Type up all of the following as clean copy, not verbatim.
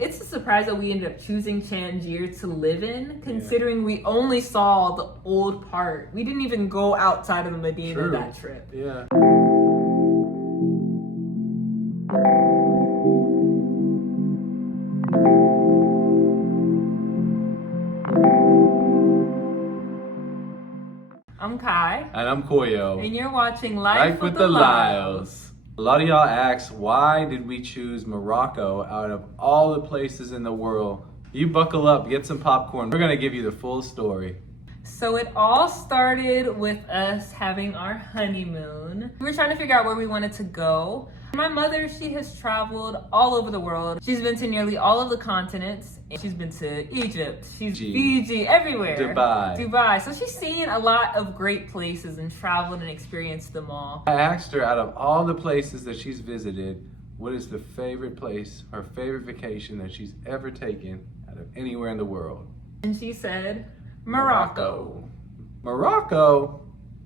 It's a surprise that we ended up choosing Tangier to live in, considering we only saw the old part. We didn't even go outside of the Medina that trip. Yeah. I'm Kai. And I'm Koyo. And you're watching Life with the Lyles. A lot of y'all asked, why did we choose Morocco out of all the places in the world? You buckle up, get some popcorn. We're gonna give you the full story. So it all started with us having our honeymoon. We were trying to figure out where we wanted to go. My mother, she has traveled all over the world. She's been to nearly all of the continents. She's been to Egypt, Fiji, everywhere. Dubai. So she's seen a lot of great places and traveled and experienced them all. I asked her, out of all the places that she's visited, what is the favorite place, her favorite vacation that she's ever taken out of anywhere in the world? And she said, Morocco. Morocco?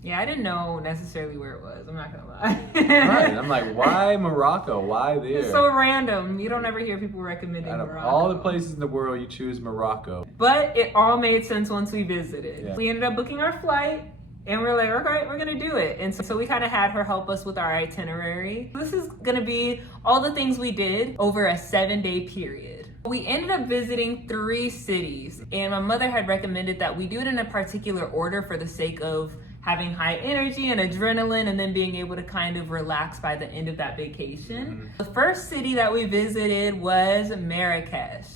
Yeah, I didn't know necessarily where it was. I'm not gonna lie. Right, I'm like, why Morocco? Why there? It's so random. You don't ever hear people recommending Out of Morocco. all the places in the world, you choose Morocco. But it all made sense once we visited. Yeah. We ended up booking our flight, and we're like, okay, we're gonna do it. And so we kind of had her help us with our itinerary. This is gonna be all the things we did over a 7-day period. We ended up visiting 3 cities, and my mother had recommended that we do it in a particular order for the sake of having high energy and adrenaline, and then being able to kind of relax by the end of that vacation. The first city that we visited was Marrakesh.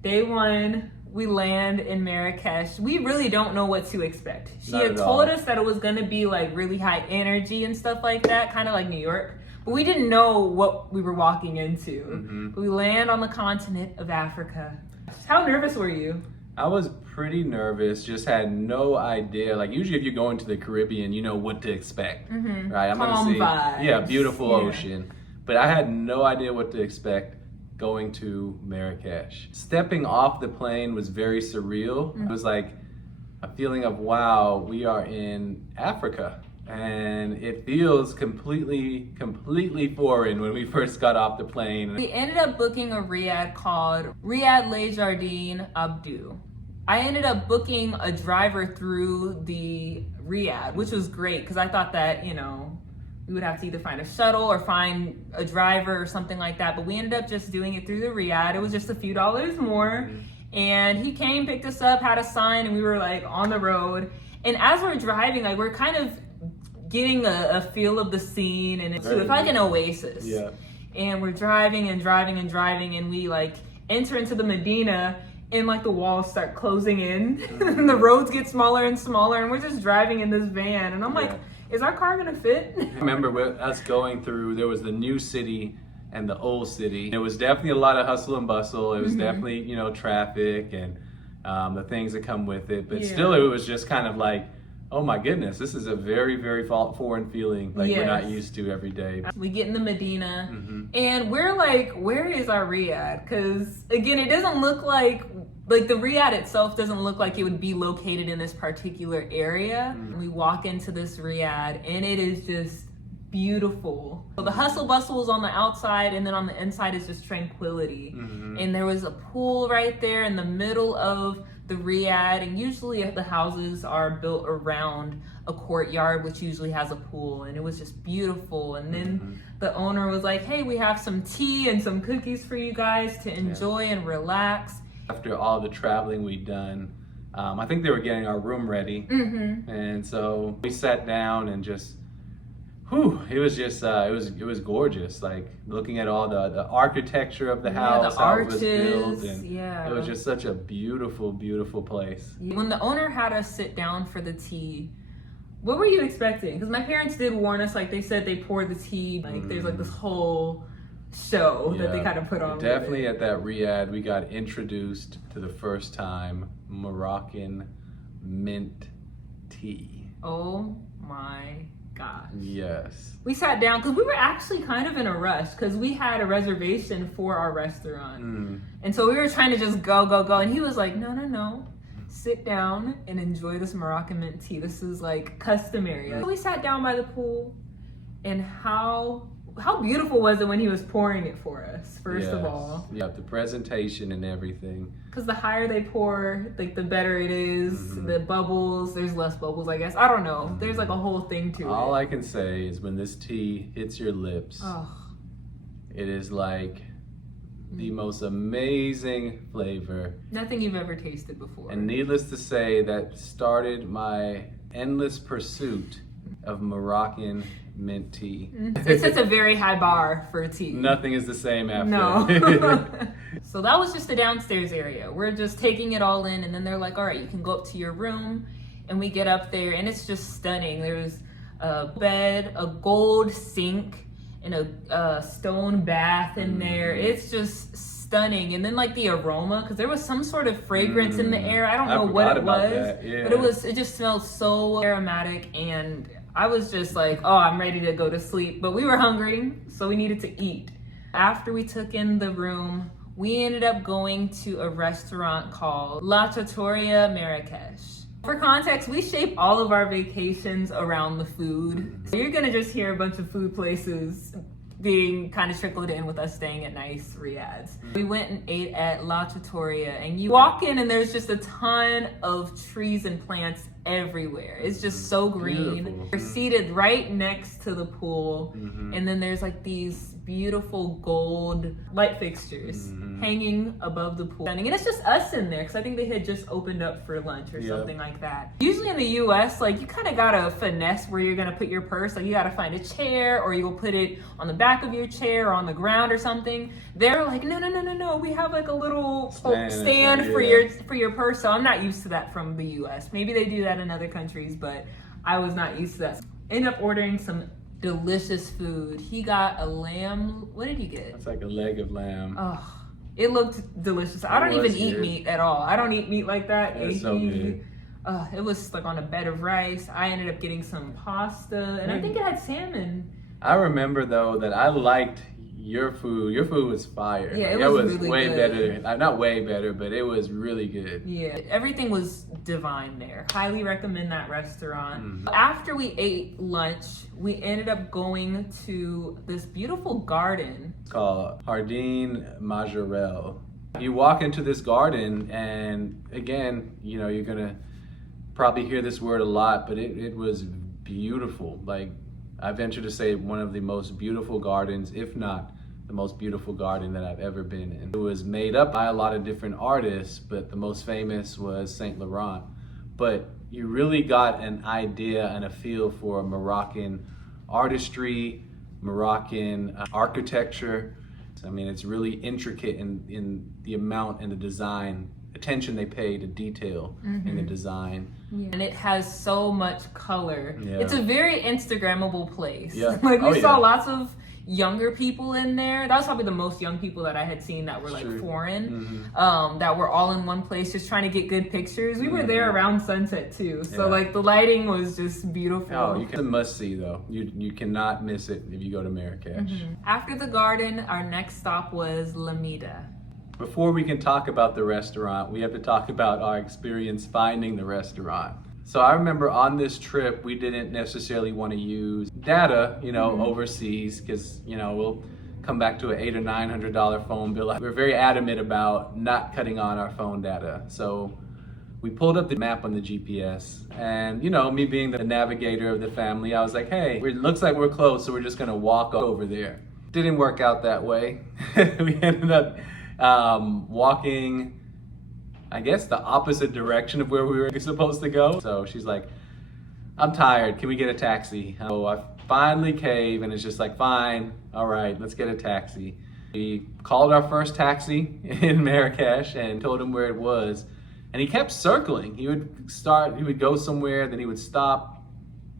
Day 1, we land in Marrakesh. We really don't know what to expect. She had told us that it was gonna be like really high energy and stuff like that, kind of like New York. But we didn't know what we were walking into. We land on the continent of Africa. How nervous were you? I was pretty nervous, just had no idea. Like usually if you're going to the Caribbean, you know what to expect, right? I'm Calm vibes. Yeah, beautiful ocean. But I had no idea what to expect going to Marrakesh. Stepping off the plane was very surreal. It was like a feeling of, wow, we are in Africa. And it feels completely foreign when we first got off the plane. We ended up booking a Riad called Riad Les Jardins Abdou. I ended up booking a driver through the Riad, which was great because I thought that, you know, we would have to either find a shuttle or find a driver or something like that. But we ended up just doing it through the Riad. It was just a few dollars more. And he came, picked us up, had a sign, and we were like on the road. And as we're driving, like we're kind of getting a feel of the scene, and it's like an oasis. Yeah. And we're driving and driving and driving, and we like enter into the Medina, and like the walls start closing in, and the roads get smaller and smaller, and we're just driving in this van, and I'm like, is our car gonna fit? I remember with us going through, there was the new city and the old city. It was definitely a lot of hustle and bustle. It was definitely, you know, traffic and the things that come with it. But still, it was just kind of like, oh my goodness, this is a very foreign feeling, like we're not used to every day. We get in the Medina, and we're like, where is our Riad? Because again, it doesn't look like the Riad itself doesn't look like it would be located in this particular area. We walk into this Riad, and it is just beautiful. So the hustle bustle is on the outside, and then on the inside is just tranquility. And there was a pool right there in the middle of the Riad, and usually the houses are built around a courtyard, which usually has a pool, and it was just beautiful. And then the owner was like, hey, we have some tea and some cookies for you guys to enjoy and relax. After all the traveling we'd done, I think they were getting our room ready. And so we sat down and just, it was just, it was gorgeous. Like looking at all the architecture of the house, the how arches, it was built, and it was just such a beautiful place. When the owner had us sit down for the tea, what were you expecting? Because my parents did warn us, like they said they poured the tea, like there's like this whole show that they kind of put on. Definitely at that Riad, we got introduced to the first time Moroccan mint tea. Oh my gosh. Yes. We sat down because we were actually kind of in a rush because we had a reservation for our restaurant. And so we were trying to just go. And he was like, no. Sit down and enjoy this Moroccan mint tea. This is like customary. So we sat down by the pool, and how how beautiful was it when he was pouring it for us, first of Yes. all? Yeah, the presentation and everything. Because the higher they pour, like the better it is. Mm-hmm. The bubbles, there's less bubbles, I guess. I don't know. There's like a whole thing to All it. I can say is when this tea hits your lips, Oh, it is like the most amazing flavor. nothing you've ever tasted before. And needless to say, that started my endless pursuit of Moroccan mint tea. It's just a very high bar for tea. Nothing is the same after. No. So that was just the downstairs area. We're just taking it all in, and then they're like, all right, you can go up to your room. And we get up there, and it's just stunning. There's a bed, a gold sink, and a stone bath in there. It's just stunning. And then like the aroma, because there was some sort of fragrance in the air. I don't know what it was, Yeah. but it just smelled so aromatic, and I was just like, oh, I'm ready to go to sleep. But we were hungry, so we needed to eat. After we took in the room, we ended up going to a restaurant called La Trattoria Marrakesh. For context, we shape all of our vacations around the food. So you're gonna just hear a bunch of food places being kind of trickled in with us staying at nice Riads. We went and ate at La Trattoria, and you walk in and there's just a ton of trees and plants everywhere. It's just so green. Beautiful. We're seated right next to the pool, and then there's like these beautiful gold light fixtures hanging above the pool. And it's just us in there because I think they had just opened up for lunch or something like that. Usually in the US, like you kind of gotta finesse where you're gonna put your purse. Like you gotta find a chair, or you'll put it on the back of your chair or on the ground or something. They're like, no. We have like a little stand for your purse. So I'm not used to that from the US. Maybe they do that in other countries, but I was not used to that. Ended up ordering some delicious food. He got a lamb. What did he get? It's like a leg of lamb. Oh, it looked delicious. I don't even eat meat at all. I don't eat meat like that. It's so good. It was like on a bed of rice. I ended up getting some pasta, and I think it had salmon. I remember though that I liked your food. Your food was fire. Yeah, it was was really way good. better. Not way better, but it was really good. Yeah, everything was divine there. Highly recommend that restaurant. After we ate lunch, we ended up going to this beautiful garden. It's called Jardin Majorelle. You walk into this garden, and again, you know, you're gonna probably hear this word a lot, but it was beautiful. Like, I venture to say one of the most beautiful gardens, if not the most beautiful garden that I've ever been in. It was made up by a lot of different artists, but the most famous was Saint Laurent. But you really got an idea and a feel for Moroccan artistry, Moroccan architecture. I mean, it's really intricate in the amount and the design, attention they pay to detail in the design. Yeah. And it has so much color. Yeah. It's a very Instagrammable place. Yeah. Like we saw yeah. lots of younger people in there. That was probably the most young people that I had seen that were like True. foreign, that were all in one place just trying to get good pictures. We were there around sunset too. So Yeah. like the lighting was just beautiful. Oh, it's a must see though. You cannot miss it if you go to Marrakesh. After the garden, our next stop was Lamida. Before we can talk about the restaurant, we have to talk about our experience finding the restaurant. So I remember on this trip, we didn't necessarily want to use data, you know, overseas, because, you know, we'll come back to an $800 or $900 phone bill. We're very adamant about not cutting on our phone data. So we pulled up the map on the GPS, and, you know, me being the navigator of the family, I was like, hey, it looks like we're close, so we're just gonna walk over there. Didn't work out that way. We ended up walking, I guess, the opposite direction of where we were supposed to go. So she's like, I'm tired, can we get a taxi? So I finally cave, and it's just like, fine, all right, let's get a taxi. We called our first taxi in Marrakesh and told him where it was. And he kept circling. He would go somewhere, then he would stop,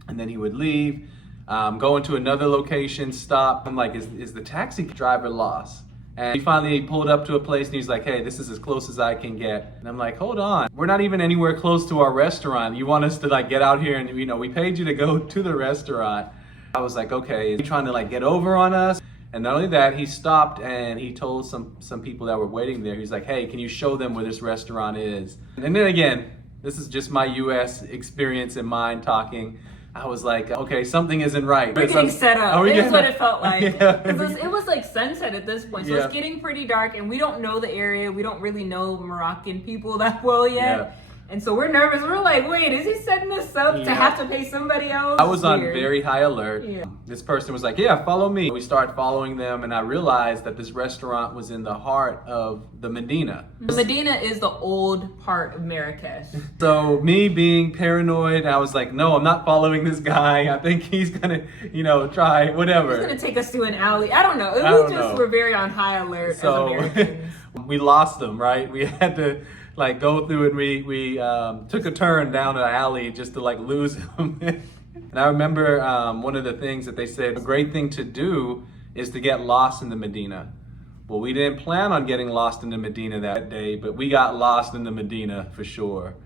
and then he would leave, go into another location, stop. I'm like, is the taxi driver lost? And he finally pulled up to a place, and he's like, hey, this is as close as I can get. And I'm like, hold on, we're not even anywhere close to our restaurant. You want us to like get out here and, you know, we paid you to go to the restaurant. I was like, okay, is he trying to like get over on us? And not only that, he stopped and he told some people that were waiting there, he's like, hey, can you show them where this restaurant is? And then again, this is just my US experience and mind talking. I was like, okay, something isn't right. We're getting set up. That's what it felt like. Yeah. It was like sunset at this point, so Yeah. it's getting pretty dark, and we don't know the area. We don't really know Moroccan people that well yet. Yeah. And so we're nervous. We're like, wait, is he setting us up to have to pay somebody else? I was on Weird. very high alert. Yeah. This person was like, yeah, follow me. We started following them, and I realized that this restaurant was in the heart of the Medina. The Medina is the old part of Marrakesh. So me being paranoid, I was like, no, I'm not following this guy. I think he's gonna, try whatever. He's gonna take us to an alley. I don't know. We just were very on high alert as Americans. We lost them, right? We had to go through it. We took a turn down an alley just to lose him. And I remember one of the things that they said, a great thing to do is to get lost in the Medina. Well, we didn't plan on getting lost in the Medina that day, but we got lost in the Medina for sure.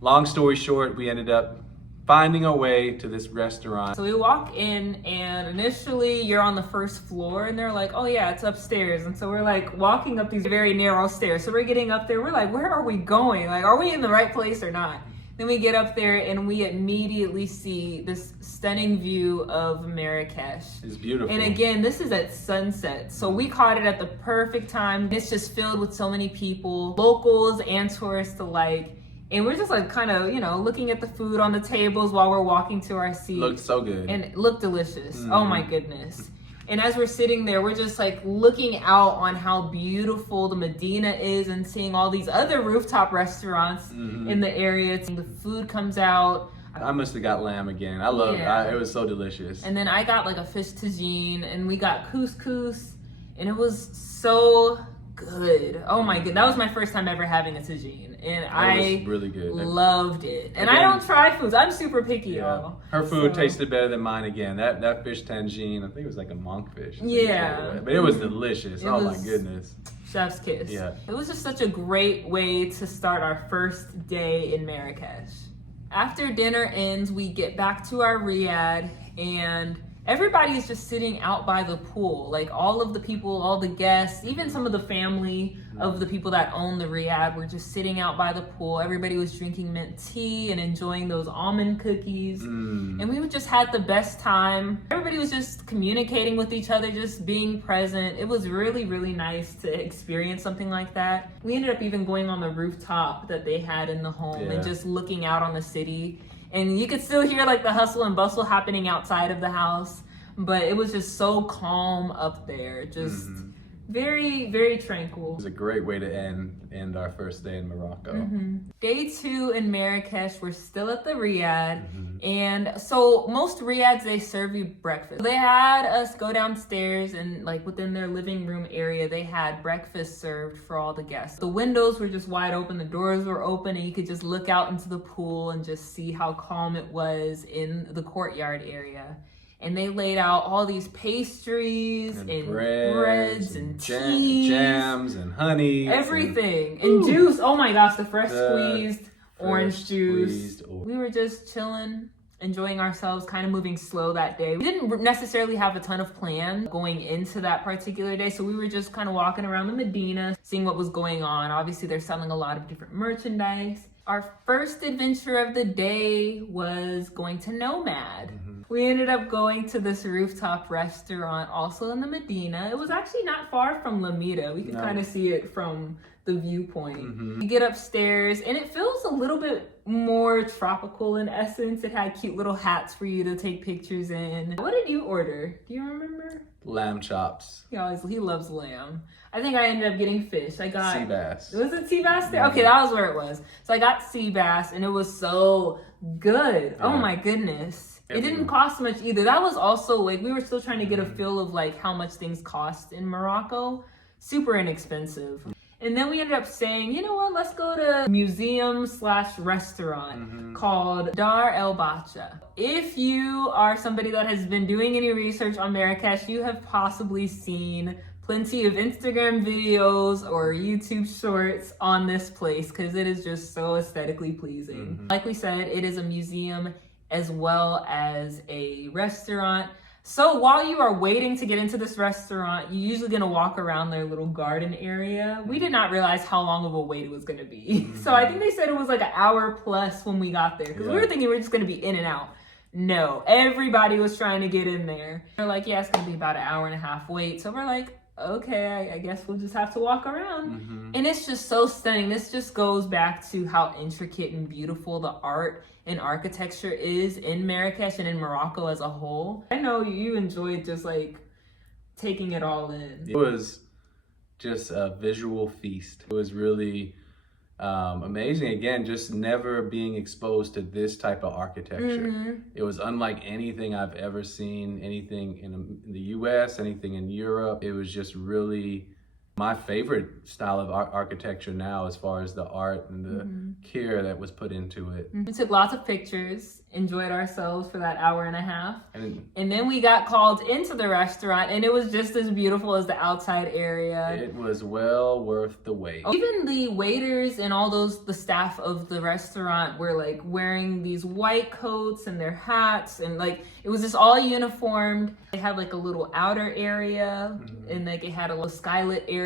Long story short, we ended up finding our way to this restaurant. So we walk in, and initially you're on the first floor, and they're like, oh yeah, it's upstairs. And so we're walking up these very narrow stairs. So we're getting up there, we're like, where are we going? Are we in the right place or not? Then we get up there and we immediately see this stunning view of Marrakesh. It's beautiful. And again, this is at sunset. So we caught it at the perfect time. It's just filled with so many people, locals and tourists alike. And we're just kind of, looking at the food on the tables while we're walking to our seats. Looked so good. And it looked delicious. Oh my goodness. And as we're sitting there, we're just looking out on how beautiful the Medina is and seeing all these other rooftop restaurants in the area. The food comes out. I must have got lamb again. I loved it. It was so delicious. And then I got a fish tagine, and we got couscous, and it was so good. Oh my god, that was my first time ever having a tagine, and I really good. Loved it. And I don't try foods. I'm super picky, y'all. Her food tasted better than mine again. That fish tangine, I think it was like a monkfish. Yeah, but it was delicious. Oh my goodness. Chef's kiss. Yeah. It was just such a great way to start our first day in Marrakesh. After dinner ends, we get back to our Riad, and everybody is just sitting out by the pool. All of the people, all the guests, even some of the family of the people that own the Riad were just sitting out by the pool. Everybody was drinking mint tea and enjoying those almond cookies. And we just had the best time. Everybody was just communicating with each other, just being present. It was really, really nice to experience something like that. We ended up even going on the rooftop that they had in the home and just looking out on the city. And you could still hear the hustle and bustle happening outside of the house, but it was just so calm up there. Just very, very tranquil. It was a great way to end our first day in Morocco. Day 2 in Marrakesh, we're still at the Riad. And so most Riads, they serve you breakfast. They had us go downstairs, and within their living room area, they had breakfast served for all the guests. The windows were just wide open, the doors were open, and you could just look out into the pool and just see how calm it was in the courtyard area. And they laid out all these pastries and breads and teas, jams and honey, everything, and juice. Oh my gosh, the fresh squeezed orange juice. We were just chilling, enjoying ourselves, kind of moving slow that day. We didn't necessarily have a ton of plan going into that particular day, so we were just kind of walking around the Medina, seeing what was going on. Obviously, they're selling a lot of different merchandise. Our first adventure of the day was going to Nomad. We ended up going to this rooftop restaurant also in the Medina. It was actually not far from Lamida. We could kind of see it from the viewpoint. You get upstairs, and it feels a little bit more tropical in essence. It had cute little hats for you to take pictures in. What did you order? Do you remember? Lamb chops. He loves lamb. I think I ended up getting fish. I got sea bass. Was it sea bass there? Okay, that was where it was. So I got sea bass, and it was so good. Oh my goodness. It didn't cost much either. That was also we were still trying to get a feel of how much things cost in Morocco. Super inexpensive. And then we ended up saying, you know what, let's go to a museum/restaurant called Dar El Bacha. If you are somebody that has been doing any research on Marrakesh, you have possibly seen plenty of Instagram videos or YouTube shorts on this place because it is just so aesthetically pleasing. Like we said, it is a museum as well as a restaurant. So while you are waiting to get into this restaurant, you're usually gonna walk around their little garden area. We did not realize how long of a wait it was gonna be. So I think they said it was an hour plus when we got there, because we were thinking we were just gonna be in and out. No, everybody was trying to get in there. They're like, yeah, it's gonna be about an hour and a half wait. So we're like, okay, I guess we'll just have to walk around. And it's just so stunning. This just goes back to how intricate and beautiful the art and architecture is in Marrakesh and in Morocco as a whole. I know you enjoyed just like taking it all in. It was just a visual feast. It was really amazing. Again, just never being exposed to this type of architecture. It was unlike anything I've ever seen, anything in the US, anything in Europe. It was just really my favorite style of architecture now, as far as the art and the care that was put into it. We took lots of pictures, enjoyed ourselves for that hour and a half. And then we got called into the restaurant, and it was just as beautiful as the outside area. It was well worth the wait. Even the waiters and all the staff of the restaurant were like wearing these white coats and their hats, and like it was just all uniformed. They had like a little outer area, and like it had a little skylit area.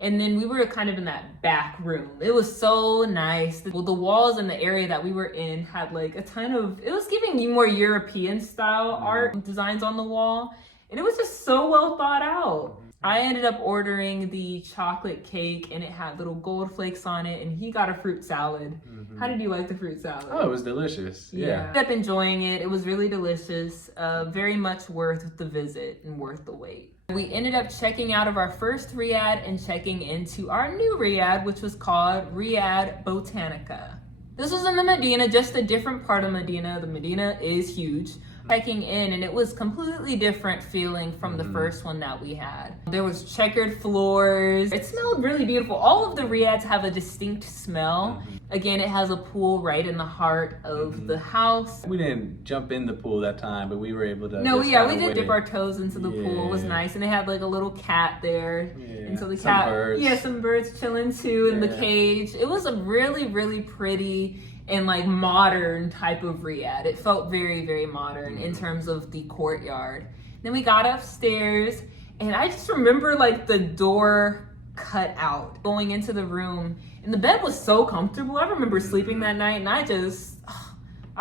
And then we were kind of in that back room. It was so nice. Well, the walls in the area that we were in had like a ton of, it was giving you more European style art designs on the wall. And it was just so well thought out. I ended up ordering the chocolate cake, and it had little gold flakes on it, and he got a fruit salad. How did you like the fruit salad? Oh, it was delicious. Yeah. I ended up enjoying it. It was really delicious. Very much worth the visit and worth the wait. We ended up checking out of our first Riad and checking into our new Riad, which was called Riad Botanica. This was in the Medina, just a different part of Medina. The Medina is huge. Checking in, and it was completely different feeling from the first one that we had. There was checkered floors. It smelled really beautiful. All of the Riads have a distinct smell. Again, it has a pool right in the heart of the house. We didn't jump in the pool that time, but we were able to. No, yeah, we did dip our toes into the pool. It was nice, and they had like a little cat there. And so the cat, some birds chilling too in the cage. It was a really, really pretty and like modern type of Riad. It felt very, very modern in terms of the courtyard. Then we got upstairs, and I just remember like the door cut out going into the room, and the bed was so comfortable. I remember sleeping that night, and I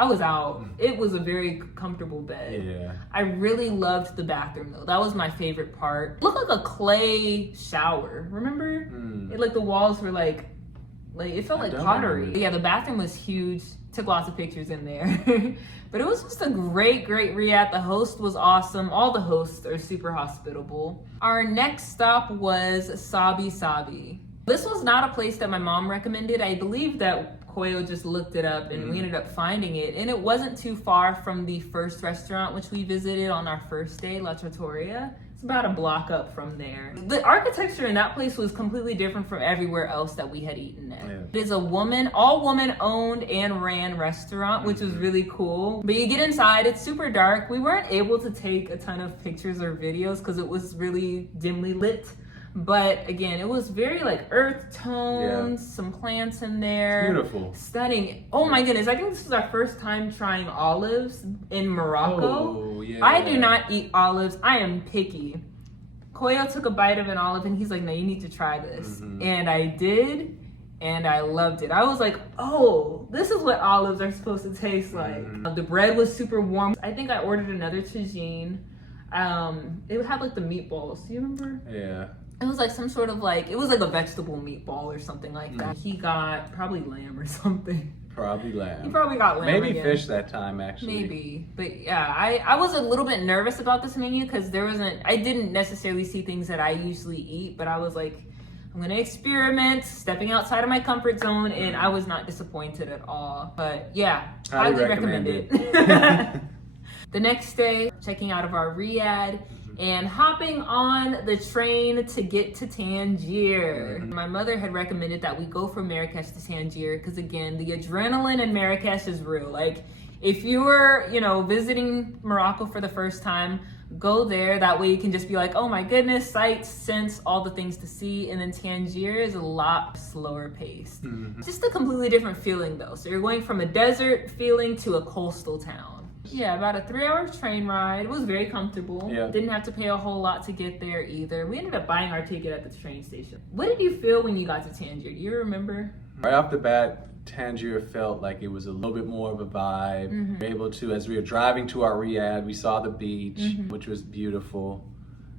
was out. It was a very comfortable bed. Yeah. I really loved the bathroom though. That was my favorite part. It looked like a clay shower. Remember? It, like the walls were like it felt like pottery. Yeah, the bathroom was huge. Took lots of pictures in there. But it was just a great, great Riad. The host was awesome. All the hosts are super hospitable. Our next stop was Sabi Sabi. This was not a place that my mom recommended. I believe that Koyo just looked it up, and we ended up finding it. And it wasn't too far from the first restaurant which we visited on our first day, La Trattoria. It's about a block up from there. The architecture in that place was completely different from everywhere else that we had eaten at. It is a all woman owned and ran restaurant, which was really cool. But you get inside, it's super dark. We weren't able to take a ton of pictures or videos because it was really dimly lit. But again, it was very like earth tones, some plants in there. It's beautiful. Stunning. Oh my goodness, I think this is our first time trying olives in Morocco. Oh, yeah. I do not eat olives. I am picky. Koyo took a bite of an olive, and he's like, no, you need to try this. And I did, and I loved it. I was like, oh, this is what olives are supposed to taste like. The bread was super warm. I think I ordered another tagine. It had like the meatballs. Do you remember? Yeah. It was like some sort of like, it was like a vegetable meatball or something like that. He got probably lamb or something. Probably lamb. He probably got lamb. Maybe again. fish that time, actually. Maybe. But yeah, I was a little bit nervous about this menu because I didn't necessarily see things that I usually eat, but I was like, I'm gonna experiment, stepping outside of my comfort zone, and I was not disappointed at all. But yeah, highly recommend it. The next day, checking out of our Riad and hopping on the train to get to Tangier. My mother had recommended that we go from Marrakesh to Tangier because again, the adrenaline in Marrakesh is real. Like if you were, visiting Morocco for the first time, go there. That way you can just be like, oh my goodness, sights, scents, all the things to see. And then Tangier is a lot slower paced. Just a completely different feeling though. So you're going from a desert feeling to a coastal town. Yeah, about a 3-hour train ride. It was very comfortable. Yeah. Didn't have to pay a whole lot to get there either. We ended up buying our ticket at the train station. What did you feel when you got to Tangier? Do you remember? Right off the bat, Tangier felt like it was a little bit more of a vibe. We were able to, as we were driving to our Riad, we saw the beach, which was beautiful.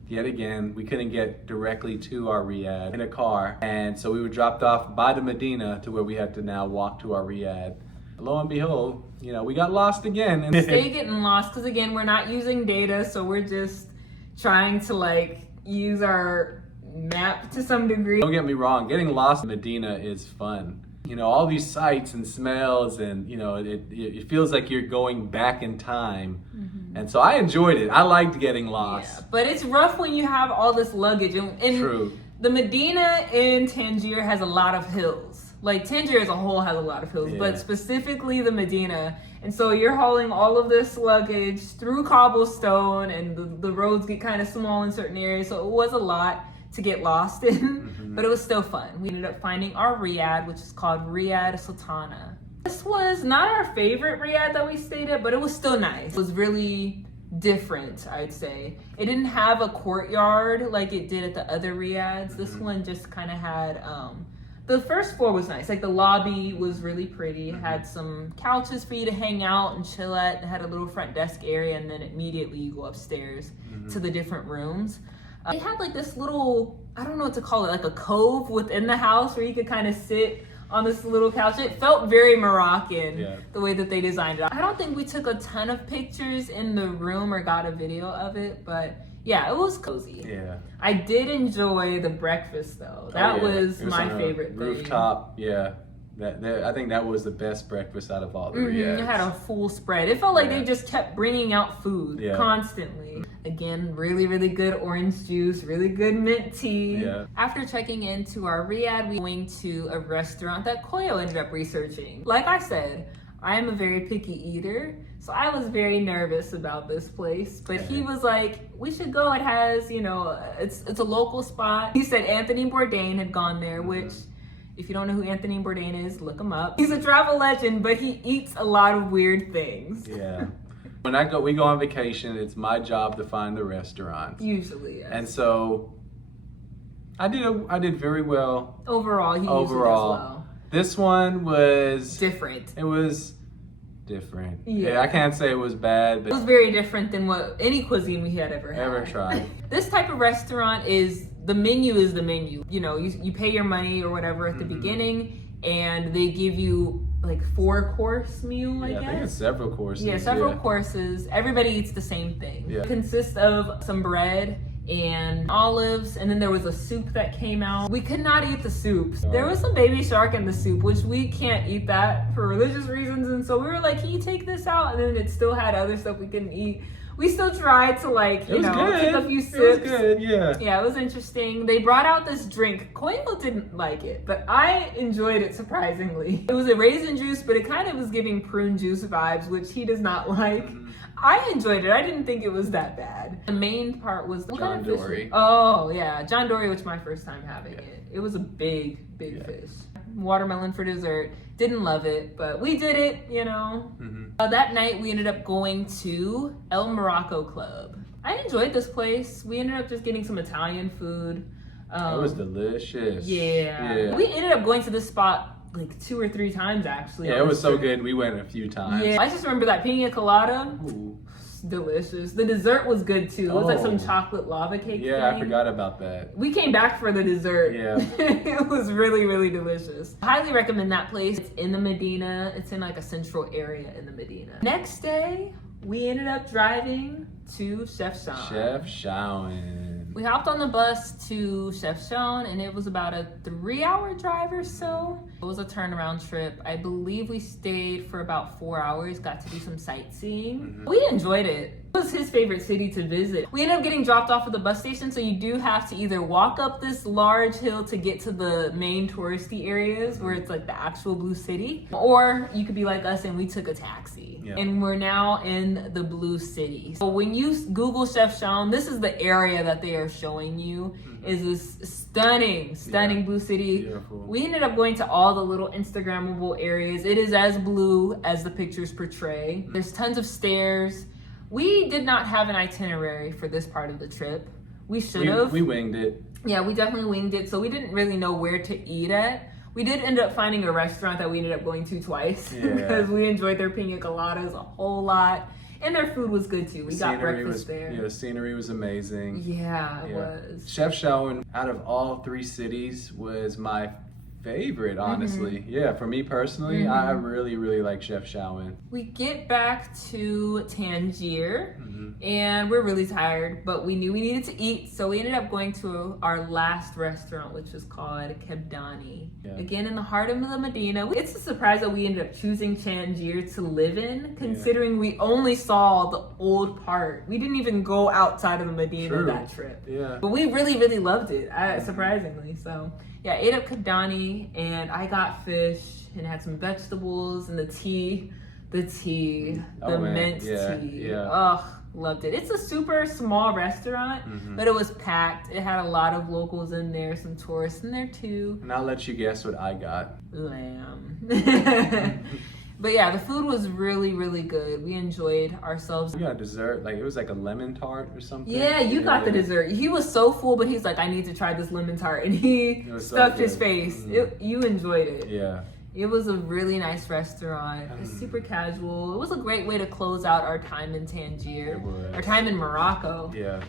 Yet again, we couldn't get directly to our Riad in a car. And so we were dropped off by the Medina to where we had to now walk to our Riad. Lo and behold, you know, we got lost again. Stay getting lost because again, we're not using data, so we're just trying to like use our map to some degree. Don't get me wrong, getting lost in Medina is fun. You know, all these sights and smells, and you know, it feels like you're going back in time. And so I enjoyed it. I liked getting lost. Yeah, but it's rough when you have all this luggage. And True. The Medina in Tangier has a lot of hills. Like Tangier as a whole has a lot of hills, but specifically the Medina. And so you're hauling all of this luggage through cobblestone, and the roads get kind of small in certain areas. So it was a lot to get lost in, but it was still fun. We ended up finding our Riad, which is called Riad Sultana. This was not our favorite Riad that we stayed at, but it was still nice. It was really different, I'd say. It didn't have a courtyard like it did at the other Riads. This one just kind of had, the first floor was nice. Like the lobby was really pretty. It had some couches for you to hang out and chill at. It had a little front desk area, and then immediately you go upstairs to the different rooms. They had like this little, I don't know what to call it, like a cove within the house where you could kind of sit on this little couch. It felt very Moroccan, the way that they designed it. I don't think we took a ton of pictures in the room or got a video of it, but yeah, it was cozy. Yeah. I did enjoy the breakfast though. That was my favorite thing. Rooftop, yeah. I think that was the best breakfast out of all the Riads. It had a full spread. It felt like they just kept bringing out food constantly. Again, really, really good orange juice, really good mint tea. Yeah. After checking into our Riad, we went to a restaurant that Koyo ended up researching. Like I said, I am a very picky eater, so I was very nervous about this place. But he was like, we should go. It has, you know, it's a local spot. He said Anthony Bourdain had gone there, which, if you don't know who Anthony Bourdain is, look him up. He's a travel legend, but he eats a lot of weird things. Yeah. When we go on vacation, it's my job to find the restaurants. Usually, yes. And so I did very well. Overall, he usually does well. This one was different. It was different. Yeah. I can't say it was bad, but it was very different than what any cuisine we had ever tried. This type of restaurant the menu is the menu. You know, you pay your money or whatever at the beginning, and they give you like 4-course meal, I guess. I think it's several courses. Yeah, several courses. Everybody eats the same thing. It consists of some bread and olives, and then there was a soup that came out. We could not eat the soup. There was some baby shark in the soup, which we can't eat that for religious reasons, and so we were like, can you take this out? And then it still had other stuff we couldn't eat. We still tried to take a few sips. It was good, yeah. Yeah, it was interesting. They brought out this drink. Koyo didn't like it, but I enjoyed it surprisingly. It was a raisin juice, but it kind of was giving prune juice vibes, which he does not like. I enjoyed it. I didn't think it was that bad. The main part was John Dory. Oh, yeah. John Dory was my first time having it. It was a big fish. Watermelon for dessert. Didn't love it, but we did it, you know. That night, we ended up going to El Morocco Club. I enjoyed this place. We ended up just getting some Italian food. It was delicious. Yeah. We ended up going to this spot like 2 or 3 times, actually. Yeah, it was so good. We went a few times. Yeah, I just remember that pina colada. Ooh. Delicious. The dessert was good too. It was like some chocolate lava cake thing. I forgot about that. We came back for the dessert. Yeah. It was really, really delicious. Highly recommend that place. It's in the Medina. It's in like a central area in the Medina. Next day, we ended up driving to Chefchaouen. Chefchaouen. We hopped on the bus to Chefchaouen, and it was about a 3-hour drive or so. It was a turnaround trip. I believe we stayed for about 4 hours, got to do some sightseeing. We enjoyed it. It was his favorite city to visit. We ended up getting dropped off at the bus station, so you do have to either walk up this large hill to get to the main touristy areas where it's like the actual blue city, or you could be like us and we took a taxi. And we're now in the blue city. So when you Google Chefchaouen, this is the area that they are showing you. Is this stunning blue city. Beautiful. We ended up going to all the little Instagrammable areas. It is as blue as the pictures portray. There's tons of stairs. We did not have an itinerary for this part of the trip. We should have. We winged it. Yeah, we definitely winged it. So we didn't really know where to eat at. We did end up finding a restaurant that we ended up going to twice Yeah. because we enjoyed their pina coladas a whole lot. And their food was good too. We got breakfast there. Yeah, the scenery was amazing. Yeah, it was. Chefchaouen, out of all 3 cities, was my favorite, honestly. Yeah, for me personally, I really, really like Chefchaouen. We get back to Tangier and we're really tired, but we knew we needed to eat, so we ended up going to our last restaurant, which was called Kebdani. Yeah. Again, in the heart of the Medina. It's a surprise that we ended up choosing Tangier to live in, considering we only saw the old part. We didn't even go outside of the Medina that trip. Yeah. But we really, really loved it, surprisingly. So yeah, ate up Kebdani, and I got fish and had some vegetables and the tea, mint tea. Yeah. Ugh, loved it. It's a super small restaurant, but it was packed. It had a lot of locals in there, some tourists in there too. And I'll let you guess what I got. Lamb. But yeah, the food was really, really good. We enjoyed ourselves. We got dessert, like it was like a lemon tart or something. Yeah, you got the dessert. He was so full, but he's like, I need to try this lemon tart. And he stuffed his face. You enjoyed it. Yeah. It was a really nice restaurant. It was super casual. It was a great way to close out our time in Tangier. Our time in Morocco. Yeah.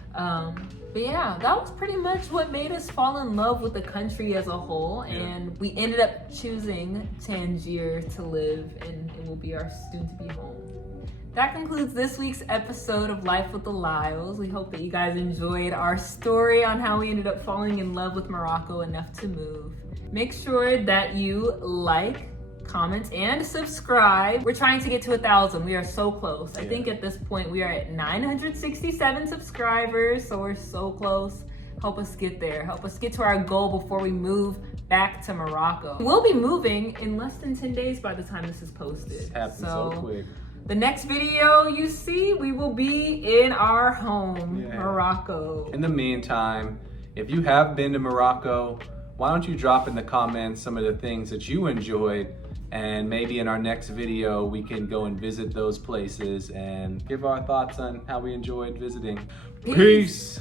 But yeah, that was pretty much what made us fall in love with the country as a whole. And we ended up choosing Tangier to live, and it will be our soon-to-be home. That concludes this week's episode of Life with the Lyles. We hope that you guys enjoyed our story on how we ended up falling in love with Morocco enough to move. Make sure that you like, comment, and subscribe. We're trying to get to 1,000. We are so close. I think at this point we are at 967 subscribers, so we're so close. Help us get there. Help us get to our goal before we move back to Morocco. We'll be moving in less than 10 days by the time this is posted. It happened so quick. The next video you see, we will be in our home, Morocco. In the meantime, if you have been to Morocco, why don't you drop in the comments some of the things that you enjoyed, and maybe in our next video we can go and visit those places and give our thoughts on how we enjoyed visiting. Peace.